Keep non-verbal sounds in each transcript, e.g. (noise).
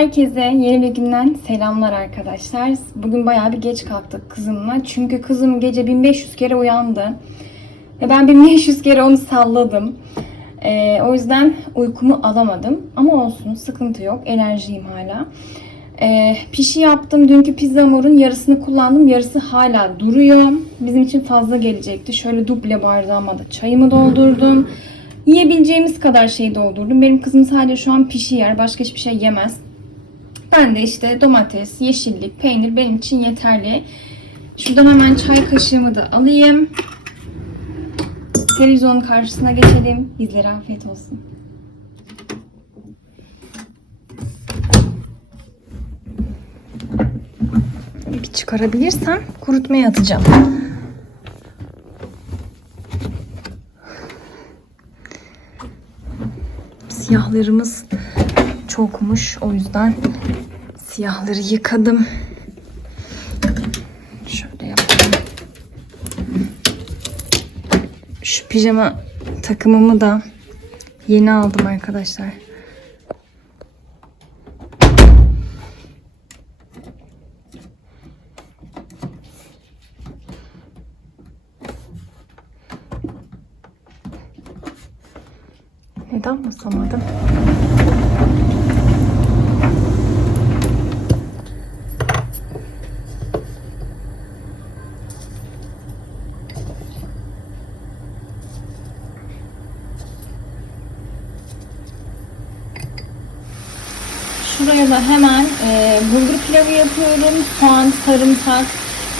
Herkese yeni bir günden selamlar arkadaşlar. Bugün bayağı bir geç kalktık kızımla. Çünkü kızım gece 1500 kere uyandı. Ve ben 1500 kere onu salladım. Ee, o yüzden uykumu alamadım. Ama olsun sıkıntı yok. Enerjiyim hala. Ee, pişi yaptım. Dünkü pizza hamurun yarısını kullandım. Yarısı hala duruyor. Bizim için fazla gelecekti. Şöyle duble bardağıma da çayımı doldurdum. Yiyebileceğimiz kadar şey doldurdum. Benim kızım sadece şu an pişi yer. Başka hiçbir şey yemez. Ben de işte domates, yeşillik, peynir benim için yeterli. Şuradan hemen çay kaşığımı da alayım. Televizyonun karşısına geçelim. Bizlere afiyet olsun. Bir çıkarabilirsem kurutmaya atacağım. Siyahlarımız çokmuş. O yüzden siyahları yıkadım. Şöyle yapalım. Şu pijama takımımı da yeni aldım arkadaşlar. Neden basamadım? Şuraya hemen e, bulgur pilavı yapıyorum. Soğan, sarımsak,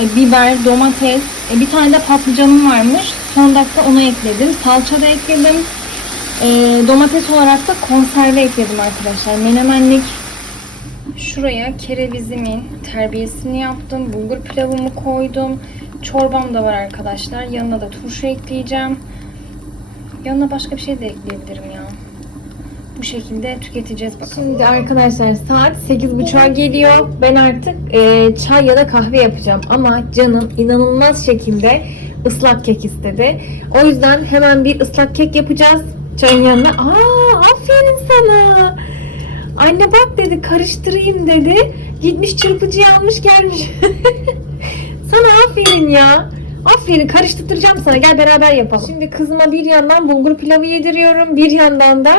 e, biber, domates. E, bir tane de patlıcanım varmış. Son dakika onu ekledim. Salça da ekledim. E, domates olarak da konserve ekledim arkadaşlar. Menemenlik. Şuraya kerevizimin terbiyesini yaptım. Bulgur pilavımı koydum. Çorbam da var arkadaşlar. Yanına da turşu ekleyeceğim. Yanına başka bir şey de ekleyebilirim ya bu şekilde tüketeceğiz bakalım. Şimdi arkadaşlar saat 8.30'a geliyor. Ben artık e, çay ya da kahve yapacağım. Ama canım inanılmaz şekilde ıslak kek istedi. O yüzden hemen bir ıslak kek yapacağız. Çayın yanına. Aa aferin sana. Anne bak dedi karıştırayım dedi. Gitmiş çırpıcıyı almış gelmiş. (laughs) sana aferin ya. Aferin karıştıracağım sana gel beraber yapalım. Şimdi kızıma bir yandan bulgur pilavı yediriyorum. Bir yandan da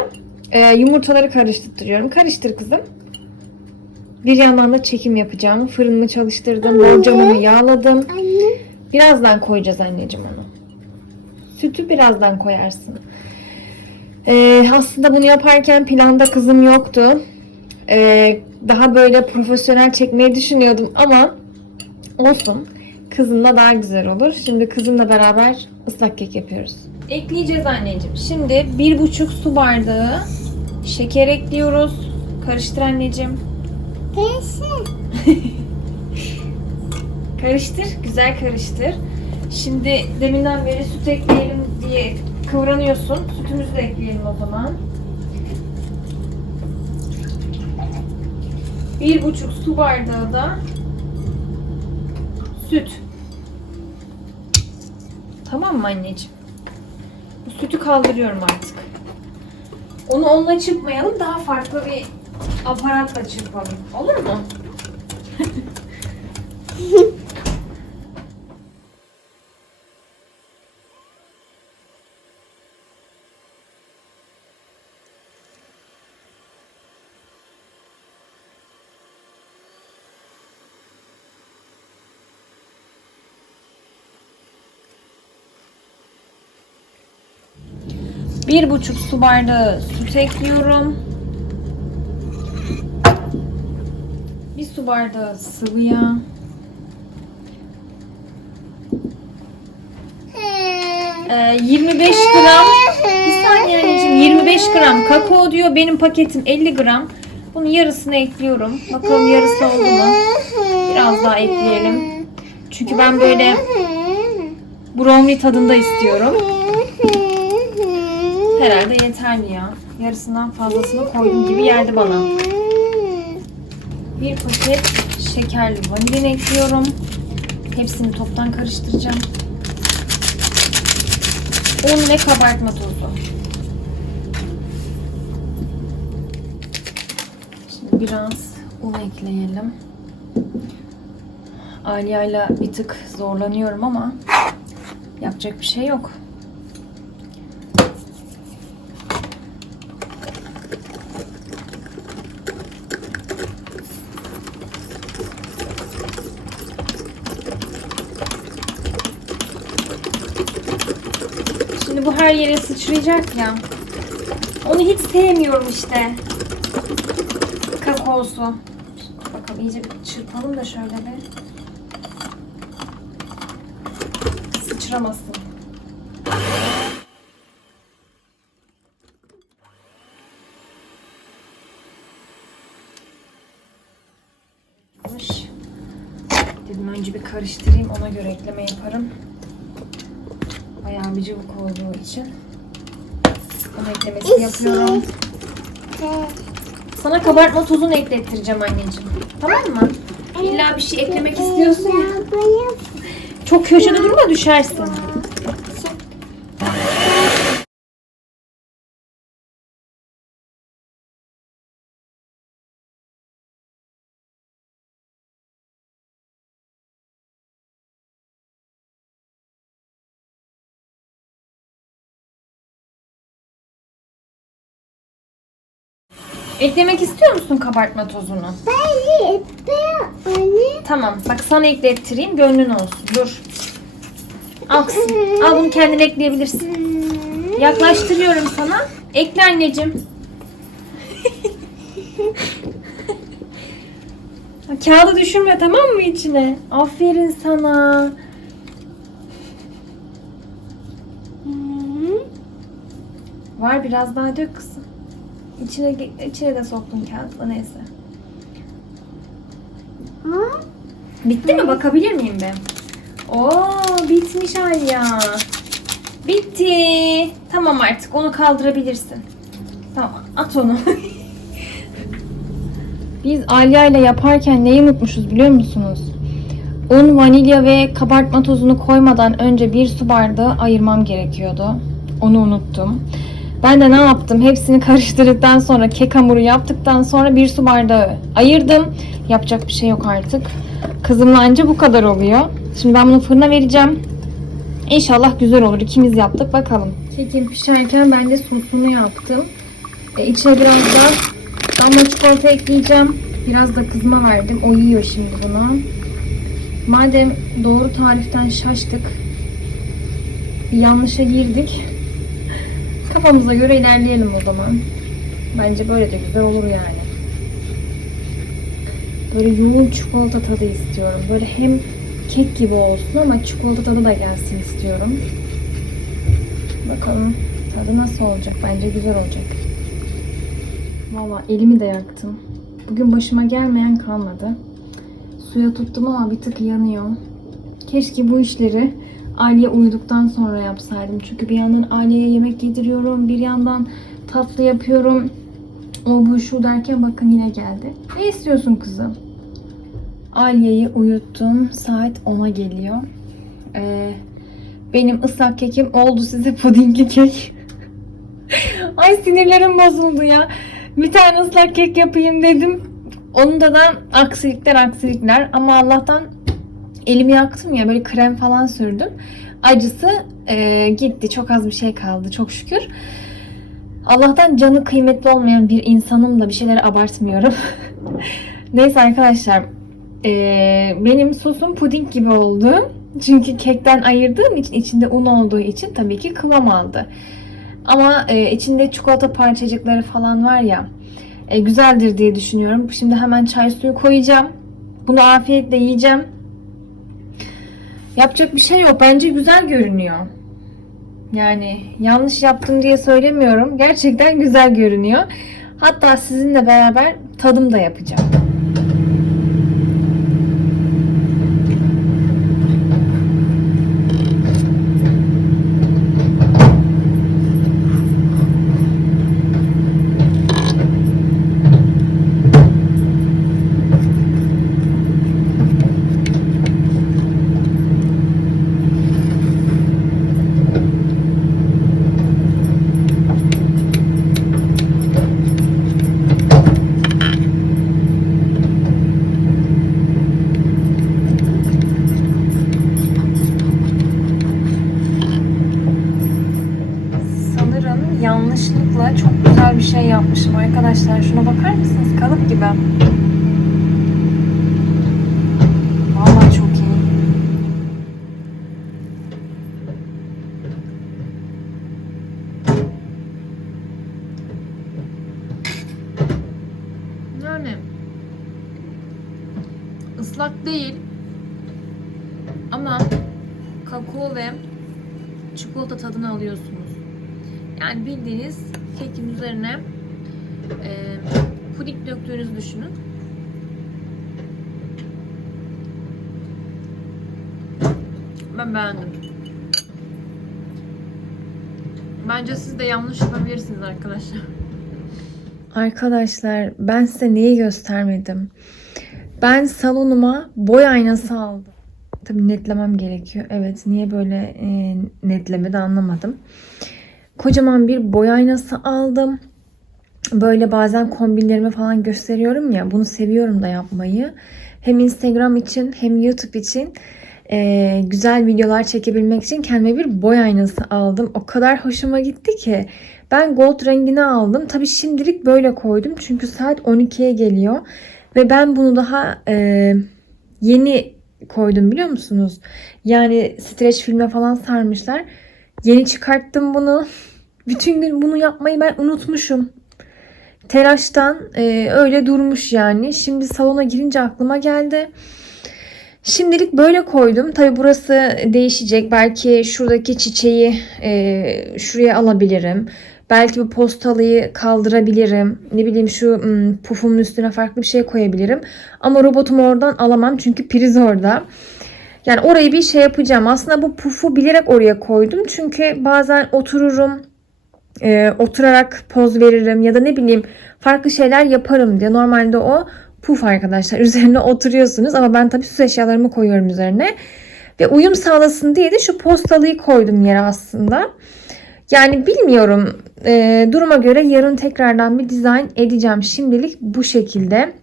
ee, yumurtaları karıştırıyorum. Karıştır kızım. Bir yandan da çekim yapacağım. Fırınını çalıştırdım. Borcamını yağladım. Anne. Birazdan koyacağız anneciğim onu. Sütü birazdan koyarsın. Ee, aslında bunu yaparken planda kızım yoktu. Ee, daha böyle profesyonel çekmeyi düşünüyordum ama olsun. Kızımla daha güzel olur. Şimdi kızımla beraber ıslak kek yapıyoruz. Ekleyeceğiz anneciğim. Şimdi bir buçuk su bardağı şeker ekliyoruz. Karıştır anneciğim. (laughs) Karıştır. Güzel karıştır. Şimdi deminden beri süt ekleyelim diye kıvranıyorsun. Sütümüzü de ekleyelim o zaman. Bir buçuk su bardağı da süt. Tamam mı anneciğim? Bu sütü kaldırıyorum artık. Onu onunla çırpmayalım. Daha farklı bir aparatla çırpalım. Olur mu? Bir buçuk su bardağı süt ekliyorum. Bir su bardağı sıvı yağ. Ee, 25 gram. Bir saniye anneciğim 25 gram kakao diyor. Benim paketim 50 gram. Bunun yarısını ekliyorum. Bakalım yarısı oldu mu? Biraz daha ekleyelim. Çünkü ben böyle brownie tadında istiyorum herhalde yeterli ya yarısından fazlasını koydum gibi geldi bana bir paket şekerli vanilin ekliyorum hepsini toptan karıştıracağım Un ve kabartma tozu. Şimdi biraz un ekleyelim. Alya'yla bir tık zorlanıyorum ama yapacak bir şey yok. Şimdi bu her yere sıçrayacak ya. Onu hiç sevmiyorum işte. Kakaosu. Bakalım iyice bir çırpalım da şöyle bir. Sıçramasın. Dedim önce bir karıştırayım ona göre ekleme yaparım. Bayağı bir cıvık olduğu için. Onu eklemesini yapıyorum. Sana kabartma tozunu eklettireceğim anneciğim. Tamam mı? İlla bir şey eklemek istiyorsun ya. Çok köşede durma düşersin. Eklemek istiyor musun kabartma tozunu? Ben ben anne. Tamam. Bak sana eklettireyim. Gönlün olsun. Dur. Al kızım. Al bunu kendin ekleyebilirsin. Yaklaştırıyorum sana. Ekle anneciğim. Kağıdı düşürme tamam mı içine? Aferin sana. Var biraz daha dök kızım. İçine, içine de soktun kağıtla neyse. Ha? Bitti mi? Bakabilir miyim be? Oo, bitmiş Alya. Bitti. Tamam artık onu kaldırabilirsin. Tamam at onu. (laughs) Biz Alya ile yaparken neyi unutmuşuz biliyor musunuz? Un, vanilya ve kabartma tozunu koymadan önce bir su bardağı ayırmam gerekiyordu. Onu unuttum. Ben de ne yaptım? Hepsini karıştırdıktan sonra kek hamuru yaptıktan sonra bir su bardağı ayırdım. Yapacak bir şey yok artık. Kızımla anca bu kadar oluyor. Şimdi ben bunu fırına vereceğim. İnşallah güzel olur. İkimiz yaptık. Bakalım. Kekim pişerken ben de sosunu yaptım. E, içine biraz da damla çikolata ekleyeceğim. Biraz da kızıma verdim. O yiyor şimdi bunu. Madem doğru tariften şaştık. Bir yanlışa girdik. Kafamıza göre ilerleyelim o zaman. Bence böyle de güzel olur yani. Böyle yoğun çikolata tadı istiyorum. Böyle hem kek gibi olsun ama çikolata tadı da gelsin istiyorum. Bakalım tadı nasıl olacak? Bence güzel olacak. Valla elimi de yaktım. Bugün başıma gelmeyen kalmadı. Suya tuttum ama bir tık yanıyor. Keşke bu işleri Aliye uyuduktan sonra yapsaydım. Çünkü bir yandan Aliye'ye yemek yediriyorum. Bir yandan tatlı yapıyorum. O bu şu derken bakın yine geldi. Ne istiyorsun kızım? Aliye'yi uyuttum. Saat 10'a geliyor. Ee, benim ıslak kekim oldu size pudingli kek. (laughs) Ay sinirlerim bozuldu ya. Bir tane ıslak kek yapayım dedim. Onda da aksilikler aksilikler. Ama Allah'tan elimi yaktım ya böyle krem falan sürdüm. Acısı e, gitti. Çok az bir şey kaldı çok şükür. Allah'tan canı kıymetli olmayan bir insanım da bir şeyleri abartmıyorum. (laughs) Neyse arkadaşlar. e, benim sosum puding gibi oldu. Çünkü kekten ayırdığım için içinde un olduğu için tabii ki kıvam aldı. Ama e, içinde çikolata parçacıkları falan var ya e, güzeldir diye düşünüyorum. Şimdi hemen çay suyu koyacağım. Bunu afiyetle yiyeceğim. Yapacak bir şey yok. Bence güzel görünüyor. Yani yanlış yaptım diye söylemiyorum. Gerçekten güzel görünüyor. Hatta sizinle beraber tadım da yapacağım. Pamuk gibi. Vallahi çok iyi. Yani ıslak değil ama kakao ve çikolata tadını alıyorsunuz. Yani bildiğiniz kekin üzerine e, puding döktüğünüzü düşünün. Ben beğendim. Bence siz de yanlış yapabilirsiniz arkadaşlar. Arkadaşlar ben size neyi göstermedim? Ben salonuma boy aynası aldım. Tabii netlemem gerekiyor. Evet niye böyle e, netlemedi anlamadım. Kocaman bir boy aynası aldım. Böyle bazen kombinlerimi falan gösteriyorum ya. Bunu seviyorum da yapmayı. Hem Instagram için hem YouTube için e, güzel videolar çekebilmek için kendime bir boy aynası aldım. O kadar hoşuma gitti ki. Ben gold rengini aldım. Tabii şimdilik böyle koydum. Çünkü saat 12'ye geliyor. Ve ben bunu daha e, yeni koydum biliyor musunuz? Yani streç filme falan sarmışlar. Yeni çıkarttım bunu. (laughs) Bütün gün bunu yapmayı ben unutmuşum. Telaştan e, öyle durmuş yani. Şimdi salona girince aklıma geldi. Şimdilik böyle koydum. Tabi burası değişecek. Belki şuradaki çiçeği e, şuraya alabilirim. Belki bu postalıyı kaldırabilirim. Ne bileyim şu hmm, pufumun üstüne farklı bir şey koyabilirim. Ama robotumu oradan alamam çünkü priz orada. Yani orayı bir şey yapacağım. Aslında bu pufu bilerek oraya koydum. Çünkü bazen otururum, e, oturarak poz veririm ya da ne bileyim farklı şeyler yaparım diye. Normalde o puf arkadaşlar. (laughs) Üzerine oturuyorsunuz ama ben tabii süs eşyalarımı koyuyorum üzerine. Ve uyum sağlasın diye de şu postalıyı koydum yere aslında. Yani bilmiyorum. E, duruma göre yarın tekrardan bir dizayn edeceğim. Şimdilik bu şekilde.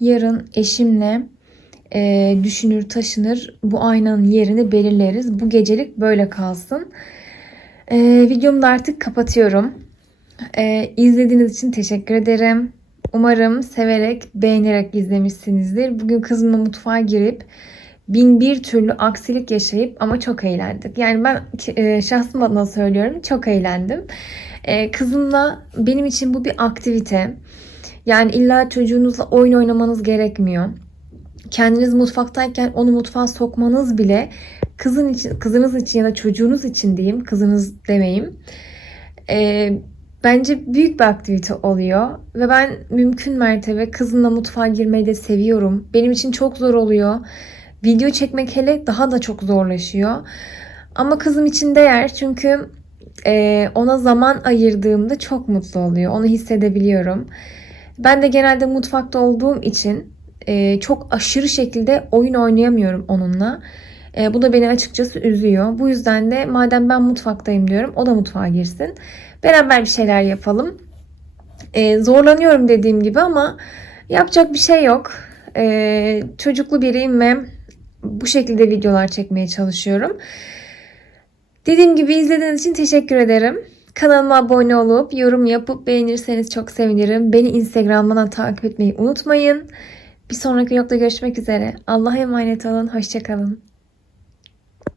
Yarın eşimle e, düşünür taşınır bu aynanın yerini belirleriz. Bu gecelik böyle kalsın. E, videomu da artık kapatıyorum. E, izlediğiniz için teşekkür ederim. Umarım severek, beğenerek izlemişsinizdir. Bugün kızımla mutfağa girip bin bir türlü aksilik yaşayıp ama çok eğlendik. Yani ben e, şahsım adına söylüyorum çok eğlendim. E, kızımla benim için bu bir aktivite. Yani illa çocuğunuzla oyun oynamanız gerekmiyor. Kendiniz mutfaktayken onu mutfağa sokmanız bile kızın için, kızınız için ya da çocuğunuz için diyeyim, kızınız demeyeyim. E, bence büyük bir aktivite oluyor ve ben mümkün mertebe kızımla mutfağa girmeyi de seviyorum. Benim için çok zor oluyor. Video çekmek hele daha da çok zorlaşıyor. Ama kızım için değer çünkü e, ona zaman ayırdığımda çok mutlu oluyor. Onu hissedebiliyorum. Ben de genelde mutfakta olduğum için e, çok aşırı şekilde oyun oynayamıyorum onunla. E, bu da beni açıkçası üzüyor. Bu yüzden de madem ben mutfaktayım diyorum o da mutfağa girsin. Beraber bir şeyler yapalım. E, zorlanıyorum dediğim gibi ama yapacak bir şey yok. E, çocuklu biriyim ve bu şekilde videolar çekmeye çalışıyorum. Dediğim gibi izlediğiniz için teşekkür ederim. Kanalıma abone olup yorum yapıp beğenirseniz çok sevinirim. Beni Instagram'dan takip etmeyi unutmayın. Bir sonraki yokta görüşmek üzere. Allah'a emanet olun. Hoşçakalın.